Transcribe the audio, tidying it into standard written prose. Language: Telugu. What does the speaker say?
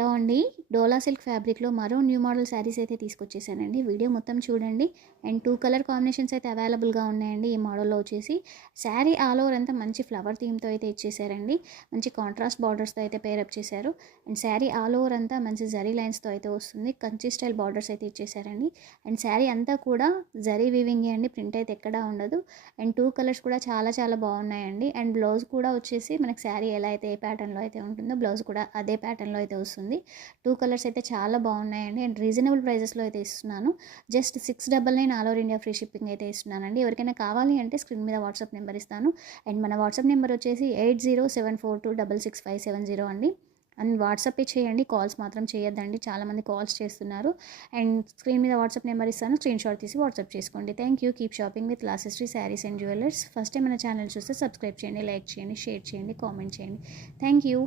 హలో అండి. డోలా సిల్క్ ఫ్యాబ్రిక్‌లో మరో న్యూ మోడల్ శారీస్ అయితే తీసుకొచ్చేసానండి. వీడియో మొత్తం చూడండి. అండ్ 2 కలర్ కాంబినేషన్స్ అయితే అవైలబుల్‌గా ఉన్నాయండి ఈ మోడల్‌లో వచ్చేసి. శారీ ఆల్ ఓవర్ అంతా మంచి ఫ్లవర్ థీమ్‌తో అయితే ఇచ్చేసారండి. మంచి కాంట్రాస్ట్ బార్డర్స్‌తో అయితే పేరప్ చేశారు. అండ్ శారీ ఆల్ ఓవర్ అంతా మంచి జరీ లైన్స్‌తో అయితే వస్తుంది. కంచి స్టైల్ బార్డర్స్ అయితే ఇచ్చేసారండి. అండ్ శారీ అంతా కూడా జరీ వీవింగే అండి. ప్రింట్ అయితే ఎక్కడా ఉండదు. అండ్ 2 కలర్స్ కూడా చాలా చాలా బాగున్నాయండి. అండ్ బ్లౌజ్ కూడా వచ్చేసి మనకి శారీ ఎలా అయితే ఏ ప్యాటర్న్‌లో అయితే ఉంటుందో బ్లౌజ్ కూడా అదే ప్యాటర్న్‌లో అయితే వస్తుంది. 2 కలర్స్ అయితే చాలా బాగున్నాయండి. అండ్ రీజనబుల్ ప్రైజెస్లో అయితే ఇస్తున్నాను. Just 699 all over India free shipping అయితే ఇస్తున్నానండి. ఎవరికైనా కావాలి అంటే స్క్రీన్ మీద వాట్సాప్ నెంబర్ ఇస్తాను. అండ్ మన వాట్సాప్ నెంబర్ వచ్చేసి 8074266570 అండి. అండ్ వాట్సాపే చేయండి, కాల్స్ మాత్రం చేయొద్దండి. చాలామంది కాల్స్ చేస్తున్నారు. అండ్ స్క్రీన్ మీద వాట్సాప్ నెంబర్ ఇస్తాను, స్క్రీన్ షాట్ తీసి వాట్సాప్ చేసుకోండి. Thank you. Keep shopping with లాస్ హిస్టరీ sarees and jewellers. First time మన ఛానల్ చూస్తే సబ్స్క్రైబ్ చేయండి, లైక్ చేయండి, షేర్ చేయండి, కామెంట్ చేయండి. Thank you.